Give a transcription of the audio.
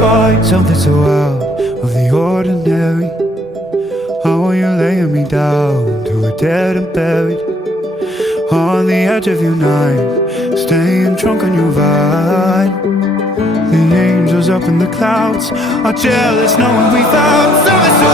find something so out of the ordinary. How are you laying me down to a dead and buried on the edge of your night, staying drunk on your vine. The angels up in the clouds are jealous knowing we found something so